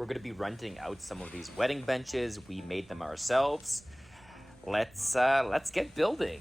we're going to be renting out some of these wedding benches. We made them ourselves. Let's get building.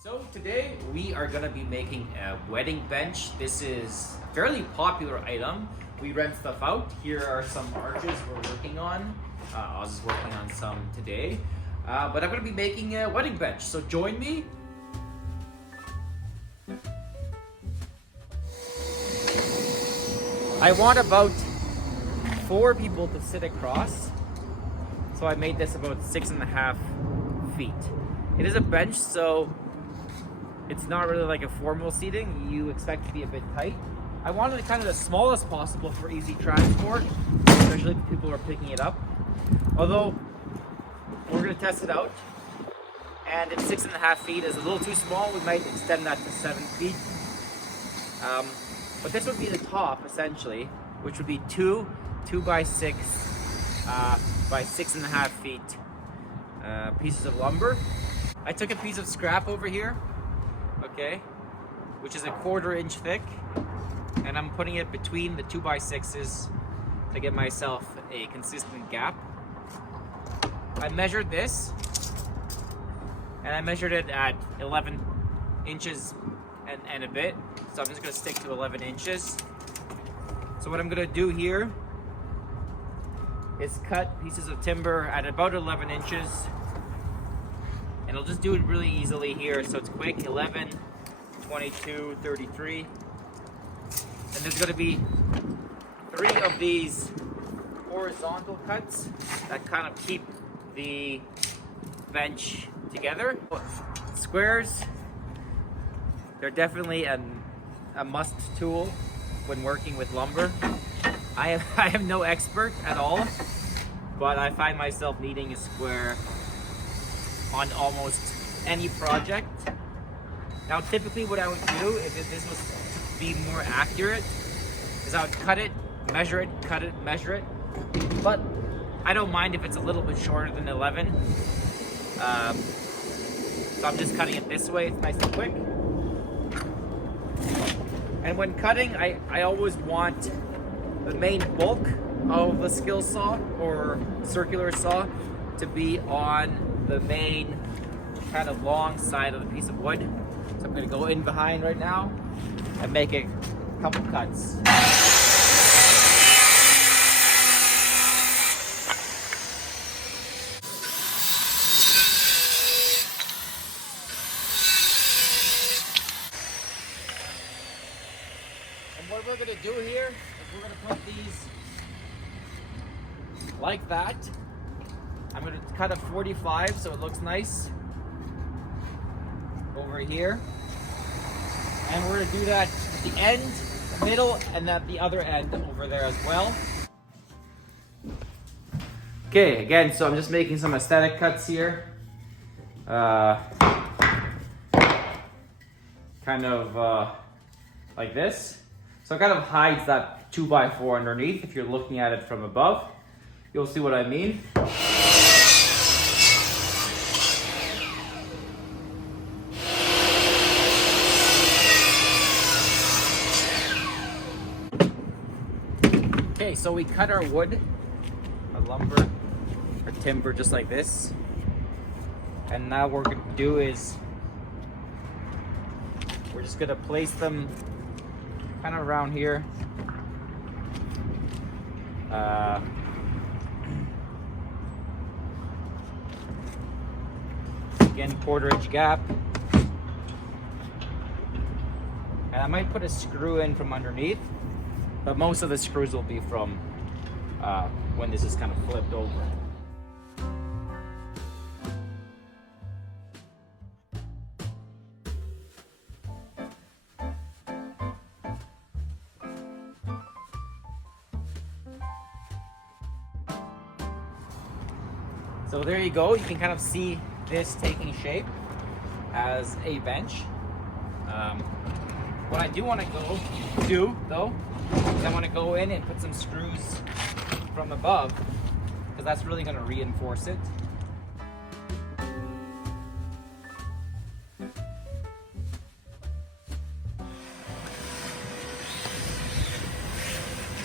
So today we are going to be making a wedding bench. This is a fairly popular item. We rent stuff out. Here are some arches we're working on. Oz is working on some today. But I'm going to be making a wedding bench. So join me. I want about 4 people to sit across. So I made this about 6.5 feet. It is a bench, so it's not really like a formal seating. You expect to be a bit tight. I wanted it kind of the smallest possible for easy transport, especially if people are picking it up. Although, we're gonna test it out. And if 6.5 feet is a little too small, we might extend that to 7 feet. But this would be the top, essentially, which would be 2 by 6 by 6.5 feet pieces of lumber. I took a piece of scrap over here, okay, which is a 1/4 inch thick, and I'm putting it between the 2 by 6s to give myself a consistent gap. I measured this, and I measured it at 11 inches and a bit. So I'm just gonna stick to 11 inches. So what I'm gonna do here is cut pieces of timber at about 11 inches. And I'll just do it really easily here, so it's quick. 11, 22, 33. And there's gonna be 3 of these horizontal cuts that kind of keep the bench together. Squares, they're definitely a must tool when working with lumber. I am no expert at all, but I find myself needing a square on almost any project. Now typically what I would do if this was to be more accurate is I would cut it, measure it, cut it, measure it. But I don't mind if it's a little bit shorter than 11. So I'm just cutting it this way, it's nice and quick. And when cutting, I always want the main bulk of the skill saw or circular saw to be on the main kind of long side of the piece of wood. So I'm gonna go in behind right now and make a couple cuts. And what we're gonna do here is we're gonna put these like that. I'm gonna cut a 45 so it looks nice over here. And we're gonna do that at the end, the middle, and at the other end over there as well. Okay, again, so I'm just making some aesthetic cuts here. Kind of like this. So it kind of hides that 2 by 4 underneath. If you're looking at it from above, you'll see what I mean. Okay, so we cut our wood, our lumber, our timber just like this. And now what we're gonna do is we're just gonna place them kind of around here. Again, 1/4 inch gap. And I might put a screw in from underneath, but most of the screws will be from when this is kind of flipped over. So there you go. You can kind of see this taking shape as a bench. What I do want to do though is I want to go in and put some screws from above, because that's really going to reinforce it.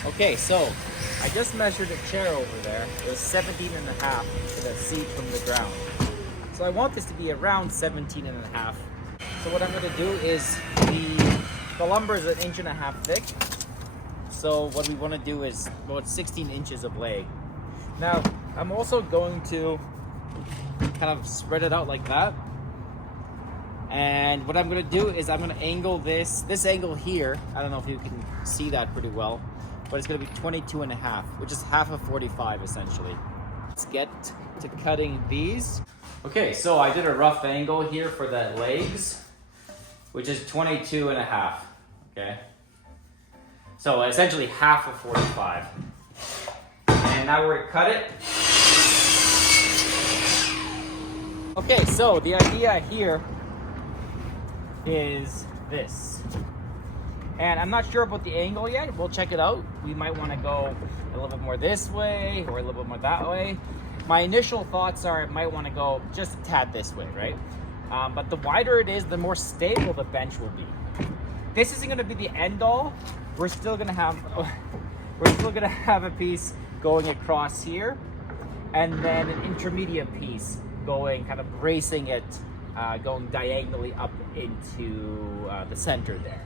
Okay, so I just measured a chair over there. It was 17 and a half to the seat from the ground. So I want this to be around 17 and a half. So what I'm going to do is the lumber is 1.5 inches thick. So what we want to do is about 16 inches of leg. Now I'm also going to kind of spread it out like that. And what I'm going to do is I'm going to angle this angle here. I don't know if you can see that pretty well, but it's going to be 22 and a half, which is half of 45 essentially. Let's get to cutting these. Okay, so I did a rough angle here for the legs, which is 22 and a half, okay? So essentially half of 45. And now we're gonna cut it. Okay, so the idea here is this. And I'm not sure about the angle yet. We'll check it out. We might want to go a little bit more this way or a little bit more that way. My initial thoughts are it might want to go just a tad this way, right? But the wider it is, the more stable the bench will be. This isn't going to be the end all. We're still going to have a piece going across here, and then an intermediate piece going, kind of bracing it, going diagonally up into the center there.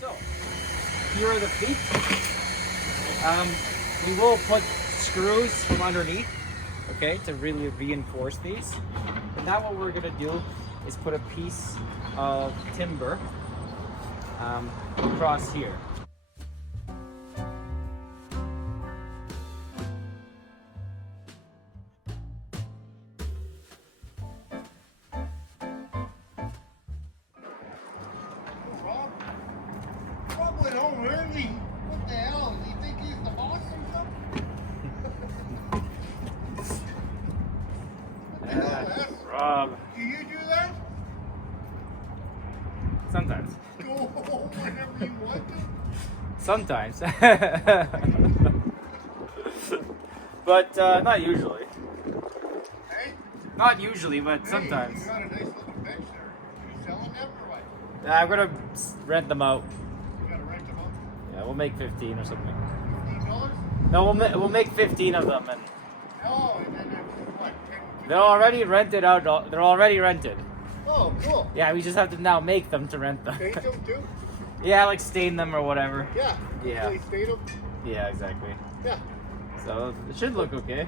So, here are the feet. We will put screws from underneath, okay, to really reinforce these. And now what we're gonna do is put a piece of timber across here. Rob went home early. What the hell? Do you think he's the boss or something? What the hell, man? Rob. Do you do that? Sometimes. Go home whenever you want to? Sometimes. But not usually. Hey? Not usually, but Hey, sometimes. you got a nice little bench there. Are you selling them or what? I'm gonna rent them out. You gotta rent them out. Yeah, we'll make 15 or something. $15? No, we'll make 15 of them, and No, and then there's what? 10? they're already rented out. They're already rented. Oh, cool. Yeah, we just have to now make them to rent them. Paint them too? Yeah, like stain them or whatever. Yeah. Yeah. Really stain them? Yeah, exactly. Yeah. So it should look okay.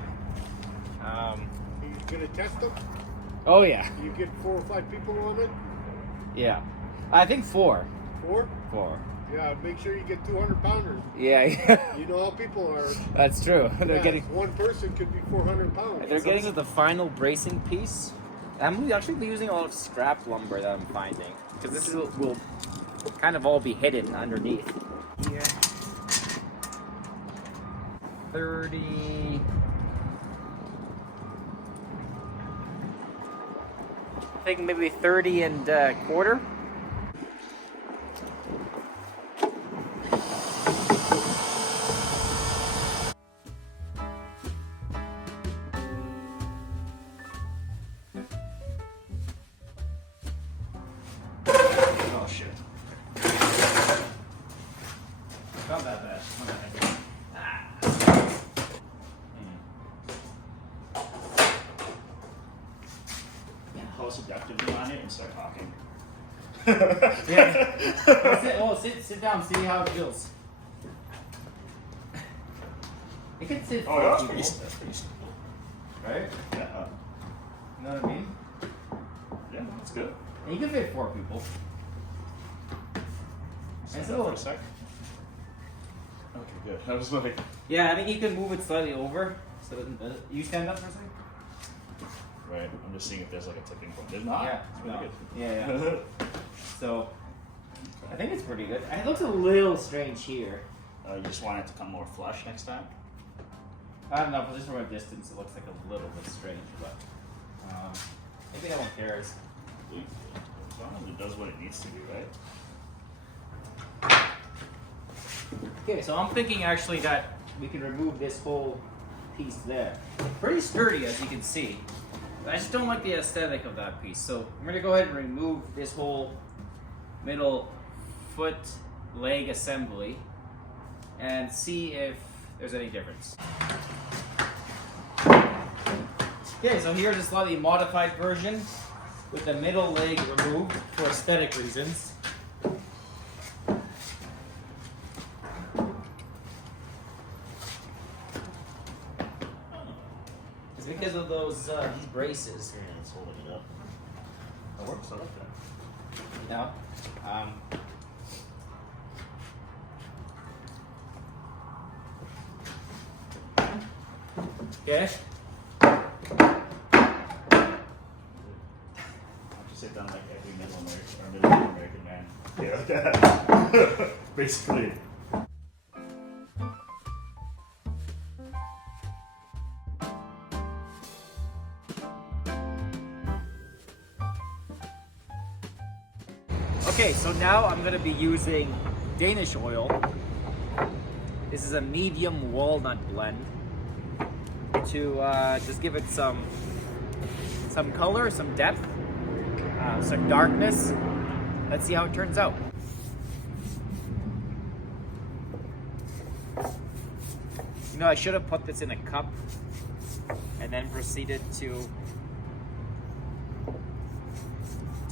You gonna test them? Oh yeah, You get 4 or 5 people on it? yeah. I think 4. 4? 4. Yeah, make sure you get 200 pounders. Yeah, You know how people are. that's true. They're Yeah, getting. one person could be 400 pounds. They're getting to the final bracing piece. I'm actually using a lot of scrap lumber that I'm finding, because this will kind of all be hidden underneath. Here. 30. I think maybe 30 and a quarter. Oh shit. Not that bad. Not that bad. How seductive on it and start talking. Yeah. Sit down. See how it feels. It can sit. Oh, that's pretty simple. Right? Yeah. You know what I mean? Yeah, that's good. And you can fit 4 people. Stand It's a up little. for a sec. Okay, good. I was like, Yeah, I think you can move it slightly over. So you stand up for a second. right, I'm just seeing if there's like a tipping point. There's not. Yeah. It's really Yeah. good. So I think it's pretty good. It looks a little strange here. You just want it to come more flush next time? I don't know, but just from a distance, it looks like a little bit strange, but I think I don't care. As long as it does what it needs to do, right? Okay, so I'm thinking actually that we can remove this whole piece there. Pretty sturdy, as you can see. I just don't like the aesthetic of that piece. So I'm gonna go ahead and remove this whole middle foot leg assembly and see if there's any difference. Okay, so here's a slightly modified version with the middle leg removed for aesthetic reasons. It's because of those these braces. Yeah, it's holding it up. That works. I like that. You know? Okay. Sit down like every middle American man. Yeah, like that. Basically. Okay, so now I'm gonna be using Danish oil. This is a medium walnut blend to just give it some color, some depth, some darkness. Let's see how it turns out. You know, I should have put this in a cup and then proceeded to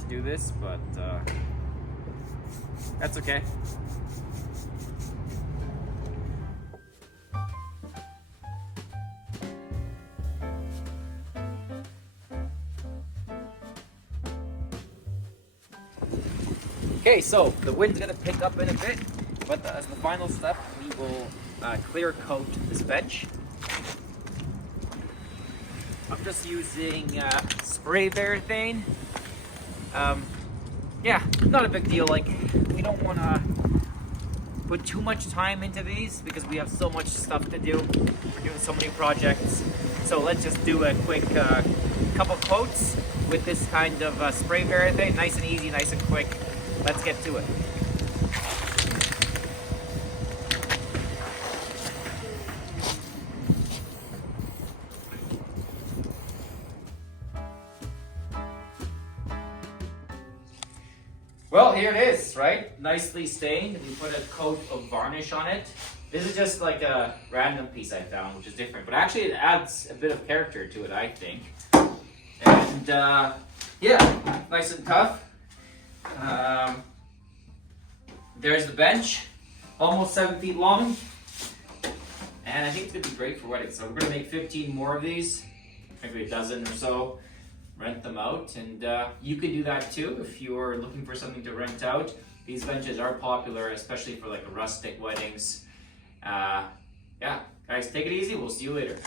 do this, but that's okay. Okay, so the wind's gonna pick up in a bit, but as the final step, we will clear coat this bench. I'm just using spray Varathane. Yeah, not a big deal. Like, we don't want to put too much time into these because we have so much stuff to do. We're doing so many projects. So let's just do a quick couple coats with this kind of spray Varathane. Nice and easy, nice and quick. Let's get to it. Well, here it is, right? Nicely stained. We put a coat of varnish on it. This is just like a random piece I found, which is different. But actually it adds a bit of character to it, I think. And yeah, nice and tough. There's the bench, almost 7 feet long. And I think it's gonna be great for weddings. So we're gonna make 15 more of these, maybe a dozen or so. Rent them out, and you could do that too if you're looking for something to rent out. These benches are popular, especially for like rustic weddings. Yeah, guys, take it easy. We'll see you later.